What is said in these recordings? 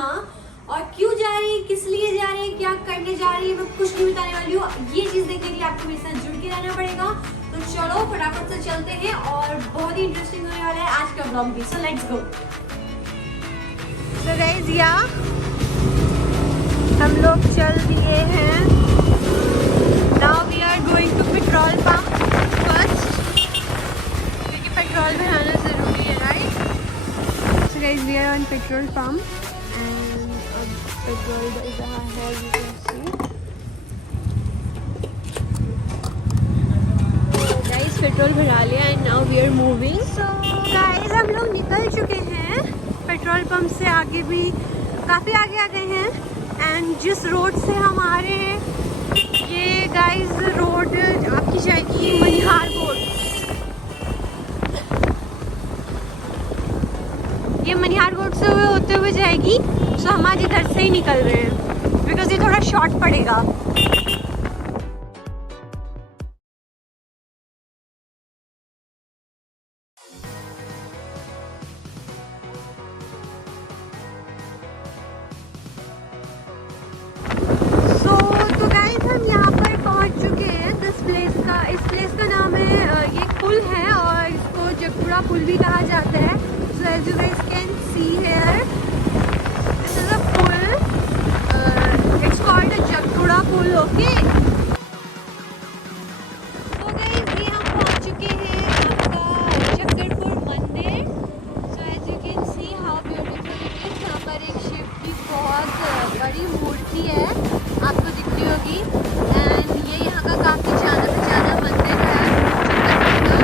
हाँ, और क्यों जा रही है, किस लिए जा रही है, क्या करने जा रही है, मैं कुछ नहीं बताने वाली हूँ। ये चीज देखने के लिए आपको मेरे साथ जुड़ के रहना पड़ेगा। तो चलो फटाफट से चलते हैं और बहुत ही इंटरेस्टिंग होने वाला है आज का ब्लॉग भी। So let's go. तो गाइस या हम लोग चल दिए हैं। Now we are going to petrol pump first, क्योंकि पेट्रोल भराना जरूरी है, right? So guys we are on petrol pump and अब पेट्रोल डल रहा है, यू कैन सी। तो गाइस पेट्रोल भरा लिया and now we are moving. So guys हम लोग निकल चुके हैं पेट्रोल पंप से, आगे भी काफ़ी आगे आ गए हैं। एंड जिस रोड से हम आ रहे हैं ये गाइस रोड आपकी जाएगी मनिहार रोड। ये मनिहार रोड से होते हुए जाएगी। सो हम आज इधर से ही निकल रहे हैं बिकॉज ये थोड़ा शॉर्ट पड़ेगा। इस प्लेस का नाम है, ये पुल है और इसको जगपुड़ा पुल भी कहा जाता है। So as you guys can see here, this is a पुल, इट्स कॉल्ड अ जगपुड़ा पुल, ओके। तो गाइस ये हम पहुंच चुके हैं आपका चक्करपुर मंदिर। So as you can see how beautiful it is. यहाँ पर एक शिव की बहुत बड़ी मूर्ति है, आपको दिख रही होगी। एंड ये यहाँ का काफ़ी जाना पहचाना मंदिर है चक्करपुर का।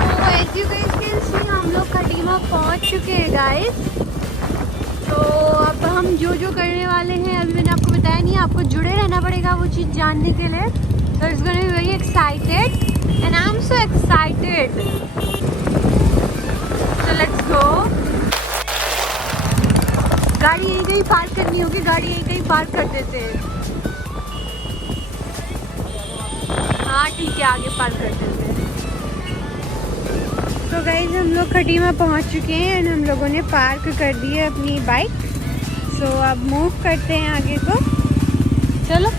So as you guys can see हम लोग खटीमा पहुँच चुके हैं गाइस। तो अब हम जो जो करने वाले हैं अभी मैंने आपको बताया नहीं, आपको जुड़े रहना पड़ेगा वो चीज़ जानने के लिए। So it's gonna be very excited and I'm so excited. So let's go. गाड़ी यहीं कहीं पार्क करनी होगी, गाड़ी यहीं कहीं पार्क कर देते हैं। हाँ ठीक है, आगे पार्क कर देते हैं। तो गाइस हम लोग खटीमा पहुंच चुके हैं एंड हम लोगों ने पार्क कर दी है अपनी बाइक। सो अब मूव करते हैं आगे को, चलो।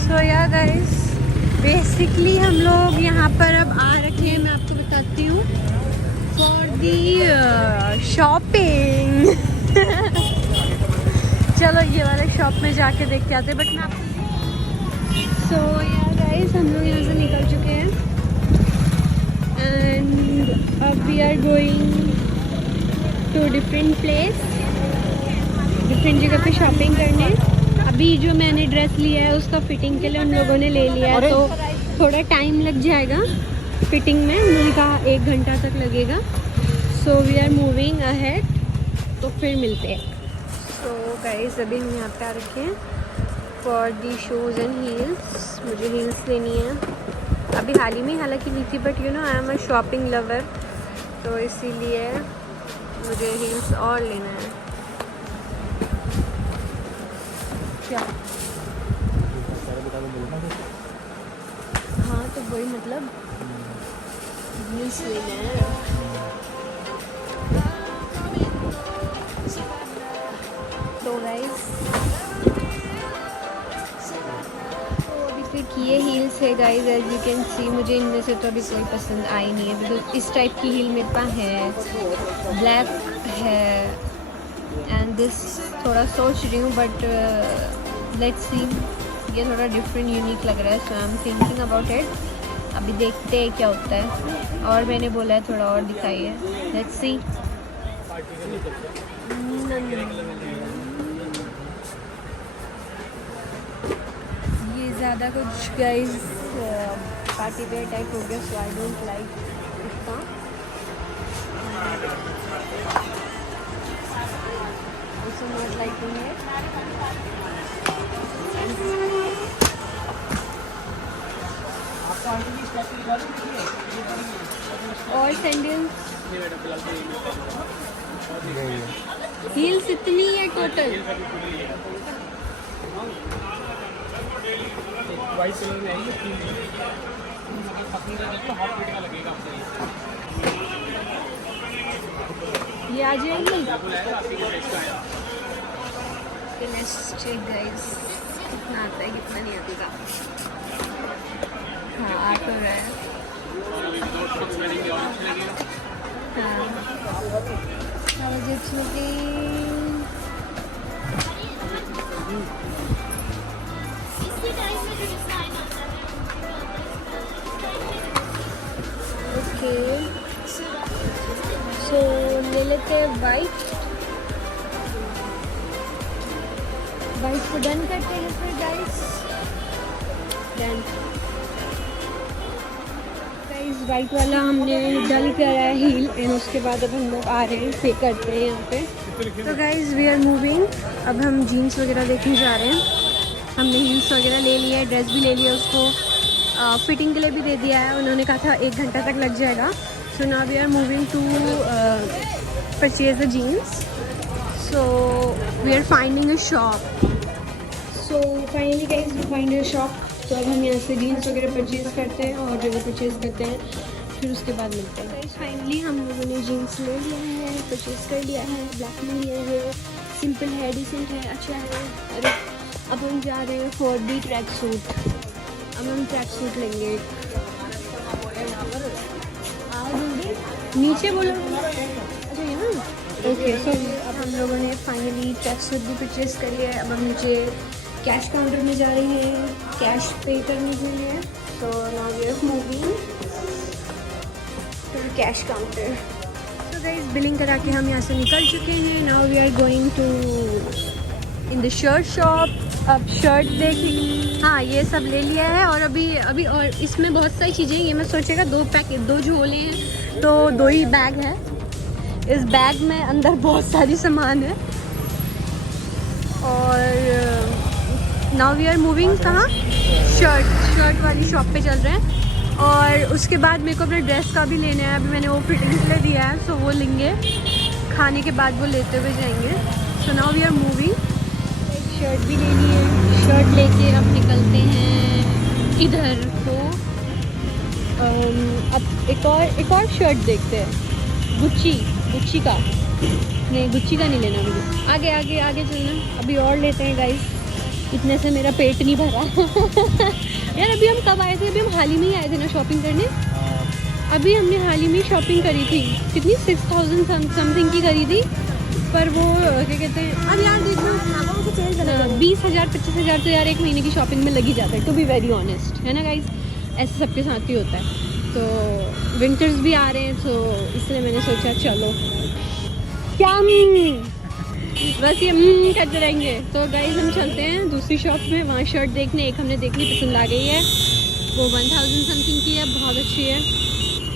सो या गाइस बेसिकली हम लोग यहाँ पर अब आ रखे हैं, मैं आपको बताती हूँ, फॉर दी शॉपिंग। चलो ये वाले शॉप में जाके देख के आते हैं, बट मैं आपको सो या गाइस हम लोग यहाँ से निकल चुके हैं एंड अब we are going to different place, different जगह पे शॉपिंग करने। अभी जो मैंने ड्रेस लिया है उसका फिटिंग के लिए उन लोगों ने ले लिया है, तो थोड़ा टाइम लग जाएगा फिटिंग में, मुझे कहा 1 घंटा तक लगेगा। So we are moving ahead, तो फिर मिलते हैं। सो गाइस अभी हम यहाँ पे आ रखे हैं for the shoes and heels. मुझे हील्स लेनी है, अभी हाल ही में हालांकि ली थी, but you no I am a shopping lover, तो इसीलिए मुझे हील्स और लेना है। क्या हाँ तो वही मतलब हील्स लेना है। तो गाइस तो अभी तक ये हील्स है guys, as you can see. मुझे इनमें से तो अभी कोई पसंद आई नहीं है, बिकॉज इस टाइप की हील मेरे पास है, ब्लैक है एंड दिस थोड़ा सोच रही हूँ, बट लेट्स सी, ये थोड़ा डिफरेंट यूनिक लग रहा है। So I am thinking about it, अभी देखते हैं क्या होता है। और मैंने बोला है थोड़ा और दिखाइए, लेट्स सी। ये ज़्यादा कुछ गाइस पार्टी वेयर टाइप हो गया, सो आई डोंट लाइक इतना। also not liking it. और सैंडल्स हील्स इतनी है टोटल? वाइट कलर में आएंगे 3 पसंद है तो हाफ वेट का लगेगा आपको ये आ जाएगी। ये। लेट्स चेक गाइस कितना आता है कितना नहीं आएगा। हाँ आ तो रहा है। हाँ how is it looking? Okay so ले लेते हैं वाइट को डन करते हैं फिर गाइस। डन गाइस वाइट वाला हमने डल करा है हील एंड उसके बाद अब हम लोग आ रहे हैं पे करते हैं यहाँ पे। तो गाइस वी आर मूविंग। अब हम जीन्स वगैरह देखने जा रहे हैं। हमने हील्स वगैरह ले लिया है, ड्रेस भी ले लिया, उसको फिटिंग के लिए भी दे दिया है। उन्होंने कहा था 1 घंटा तक लग जाएगा। So now we are moving to purchase the jeans. So we are finding a shop. So finally guys we find a shop. तो अब हम यहाँ से जीन्स वगैरह परचेज़ करते हैं और जगह परचेज़ करते हैं, फिर उसके बाद मिलते हैं। गाइस फाइनली हम लोगों ने जीन्स ले लिया है, परचेज़ कर लिया है, ब्लैक में लिया है, सिंपल है, डिसेंट है, अच्छा है। और अब हम जा रहे हैं फॉर दी ट्रैक सूट। अब हम ट्रैक सूट लेंगे। नीचे बोलो। अच्छा यहाँ ओके। सो अब हम लोगों ने फाइनली ट्रैक सूट भी परचेज़ कर लिया है। अब हम नीचे कैश काउंटर में जा रही हैं कैश पे करने के लिए। So now we are moving to cash counter. तो गाइस बिलिंग करा के हम यहाँ से निकल चुके हैं। Now we are going to in the shirt shop. अब शर्ट देखिए। हाँ ये सब ले लिया है और अभी और इसमें बहुत सारी चीज़ें हैं। ये मैं सोचेगा 2 पैकेट 2 झोले हैं तो 2 ही बैग है। इस बैग में अंदर बहुत सारी सामान है। और नाउ वी आर मूविंग कहाँ? शर्ट वाली शॉप पे चल रहे हैं। और उसके बाद मेरे को अपने ड्रेस का भी लेना है। अभी मैंने वो फिटिंग के लिए दिया है, सो वो लेंगे। खाने के बाद वो लेते हुए जाएंगे। So now we are moving. Shirt भी ले लिए, शर्ट लेके अब निकलते हैं इधर को। अब एक और शर्ट देखते हैं। गुच्ची का नहीं, गुच्ची का नहीं लेना मुझे। आगे चलना। अभी और लेते हैं गाइस, इतने से मेरा पेट नहीं भरा। यार अभी हम कब आए थे? अभी हम हाल ही में ही आए थे ना शॉपिंग करने। अभी हमने हाल ही में शॉपिंग करी थी। कितनी 6000 समथिंग की करी थी। पर वो क्या कहते हैं, अब यार देखो 20,000 25,000 तो यार एक महीने की शॉपिंग में लगी जाता है, टू बी वेरी ऑनेस्ट, है ना गाइस। ऐसे सबके साथ ही होता है। तो विंटर्स भी आ रहे हैं तो इसलिए मैंने सोचा चलो क्या बस ये करते रहेंगे। तो गाइस हम चलते हैं दूसरी शॉप में, वहाँ शर्ट देखने। एक हमने देखनी पसंद आ गई है, वो 1000 समथिंग की है, बहुत अच्छी है।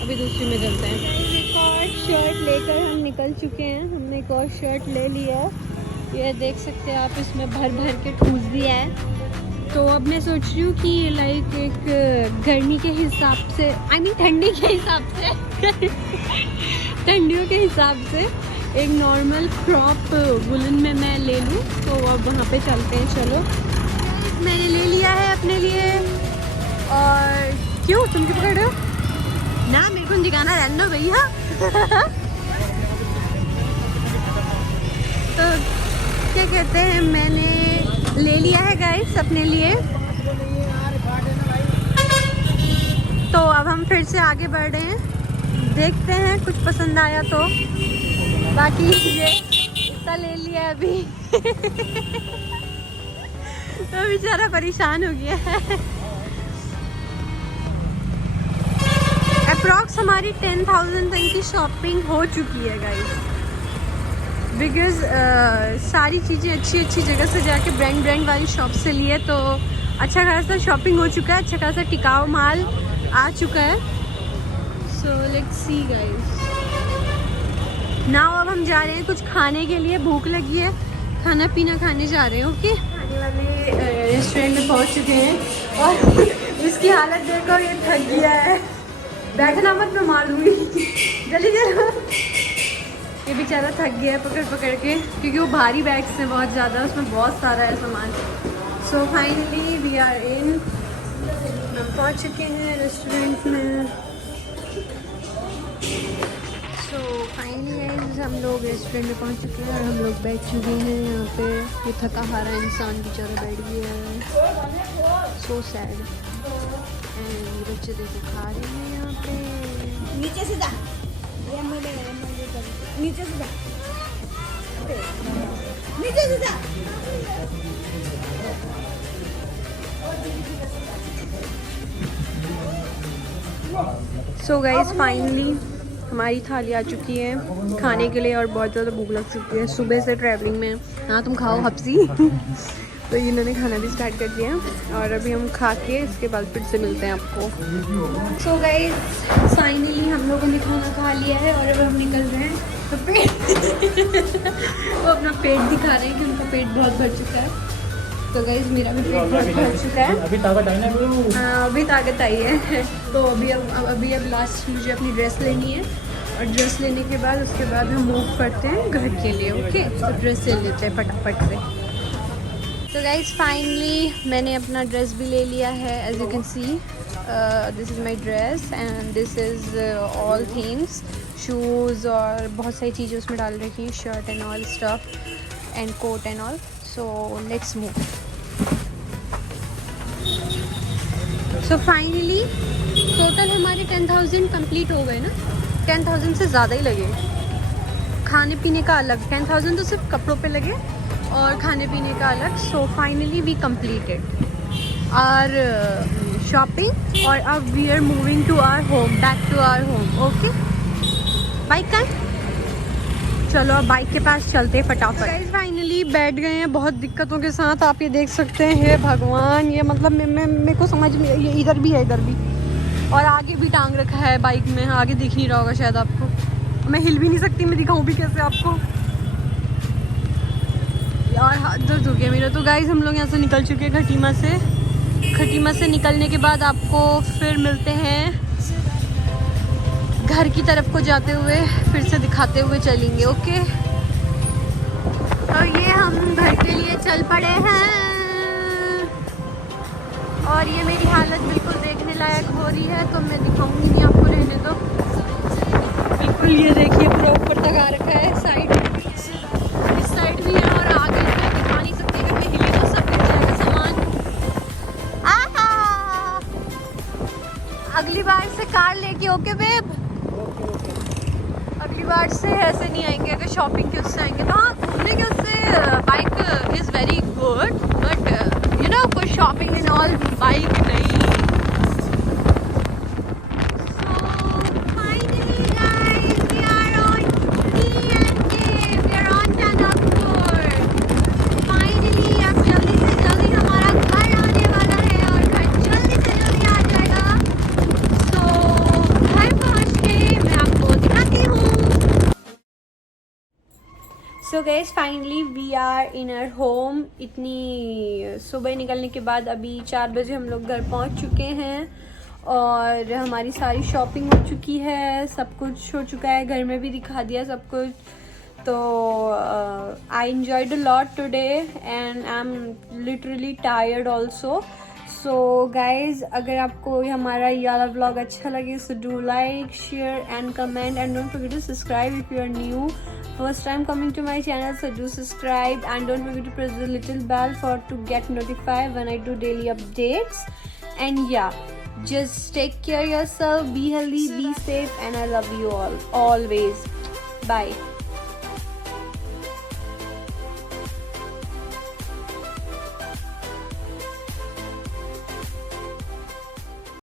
अभी दूसरी में चलते हैं। एक और शर्ट लेकर हम निकल चुके हैं। हमने एक और शर्ट ले लिया, ये देख सकते हैं आप, इसमें भर के ठूस दिया है। तो अब मैं सोच रही हूँ कि लाइक एक गर्मी के हिसाब से, आई मीन ठंडी के हिसाब से ठंडियों के हिसाब से एक नॉर्मल क्रॉप वुलन में मैं ले लूँ। तो अब वहाँ पे चलते हैं। चलो मैंने ले लिया है अपने लिए। और क्यों तुम क्यों पकड़ रहे हो ना? मेरे को दिखाना रहने दो भैया। तो क्या कहते हैं, मैंने ले लिया है गाइस अपने लिए। तो अब हम फिर से आगे बढ़ रहे हैं, देखते हैं कुछ पसंद आया तो। बाकी ये इतना ले लिया अभी। तो बेचारा परेशान हो गया है। अप्रॉक्स हमारी 10,000 तक की शॉपिंग हो चुकी है गाइस। बिकॉज सारी चीज़ें अच्छी जगह से जाके ब्रांड वाली शॉप से लिए, तो अच्छा खासा शॉपिंग हो चुका है, अच्छा खासा टिकाऊ माल आ चुका है। So let's see guys. Now अब हम जा रहे हैं कुछ खाने के लिए, भूख लगी है, खाना पीना खाने जा रहे हैं। ओके, खाने वाले रेस्टोरेंट में पहुंच चुके हैं और इसकी हालत देखो, ये थक गया है। बैठना मत, मैं मार दूंगी। जल्दी चलो। ये बेचारा थक गया है पकड़ पकड़ के, क्योंकि वो भारी बैग्स हैं बहुत ज़्यादा, उसमें बहुत सारा है सामान। So finally we are in, हम पहुँच चुके हैं रेस्टोरेंट में। सो फाइनली हम लोग रेस्टोरेंट में पहुँच चुके हैं और हम लोग बैठ चुके हैं यहाँ पे। ये थका हारा इंसान बेचारा बैठ गया है, सो सैड। एंड बच्चे देखो खा रहे हैं यहाँ पे। नीचे से जा, नीचे से जा, नीचे से जा। सो गाइज फाइनली हमारी थाली आ चुकी है खाने के लिए और बहुत ज़्यादा भूख लग चुकी है सुबह से ट्रैवलिंग में। हाँ तुम खाओ हफ्सी। तो इन्होंने खाना भी स्टार्ट कर दिया और अभी हम खा के इसके बाद फिर से मिलते हैं आपको। सो गाइज फाइनली हम लोगों ने खाना खा लिया है और अब हम निकल रहे हैं। तो पेट वो अपना पेट दिखा रहे हैं कि उनका पेट बहुत भर चुका है। तो गाइज मेरा भी पेट बहुत भर चुका है। अभी ताकत आई ना। हाँ अभी ताकत आई है। तो अभी अब लास्ट मुझे अपनी ड्रेस लेनी है और ड्रेस लेने के बाद उसके बाद हम मूव करते हैं घर के लिए। ओके तो ड्रेस ले लेते हैं फटाफट से। तो गाइज फाइनली मैंने अपना ड्रेस भी ले लिया है। As you can see this is my dress and this is all things, shoes और बहुत सारी चीज़ें उसमें डाल रखी हैं, shirt and all stuff and coat and all. So let's move. So finally total हमारे 10,000 कंप्लीट हो गए ना। 10,000 से ज़्यादा ही लगे, खाने पीने का अलग। 10,000 तो सिर्फ कपड़ों पे लगे और खाने पीने का अलग। So finally we completed our shopping और अब we are moving to our home, back to our home. Okay bike का चलो अब बाइक के पास चलते हैं फटाफट। फाइनली बैठ गए हैं बहुत दिक्कतों के साथ। आप ये देख सकते हैं भगवान, ये मतलब मेरे को समझ में, ये इधर भी है इधर भी और आगे भी टांग रखा है बाइक में। आगे दिख नहीं रहा होगा शायद आपको, मैं हिल भी नहीं सकती, मैं दिखाऊं भी कैसे आपको। यार हाथ दर्द हो गया मेरा। तो गाइज हम लोग यहाँ से निकल चुके हैं खटीमा से। खटीमा से निकलने के बाद आपको फिर मिलते हैं घर की तरफ को जाते हुए, फिर से दिखाते हुए चलेंगे। ओके तो ये हम घर के लिए चल पड़े हैं और ये मेरी हालत बिल्कुल देखने लायक हो रही है तो मैं दिखाऊंगी नहीं आपको, रहने दो। बिल्कुल ये देखिए पूरा ऊपर तक आ रखा है, साइड भी है, इस साइड भी है और आगे मैं दिखा नहीं सकती, अगर मैं हिली तो सब गिर जाएगा सामान। अगली बार से कार लेके ओके बेब, अगली बार से ऐसे नहीं आएंगे। अगर शॉपिंग के उससे आएंगे तो हाँ घूमने के उससे bike is very good, but you know कोई शॉपिंग एंड ऑल बाइक नहीं। So guys finally we are in our home. इतनी सुबह निकलने के बाद अभी 4 बजे हम लोग घर पहुंच चुके हैं और हमारी सारी शॉपिंग हो चुकी है, सब कुछ हो चुका है, घर में भी दिखा दिया सब कुछ। तो I enjoyed a lot today and I am literally tired also. So guys अगर आपको हमारा ये वाला व्लॉग अच्छा लगे so do like, share and comment and don't forget to subscribe if you are new, first time coming to my channel, so do subscribe and don't forget to press the little bell for to get notified when I do daily updates. And yeah, just take care of yourself, be healthy, be safe, and I love you all always. Bye.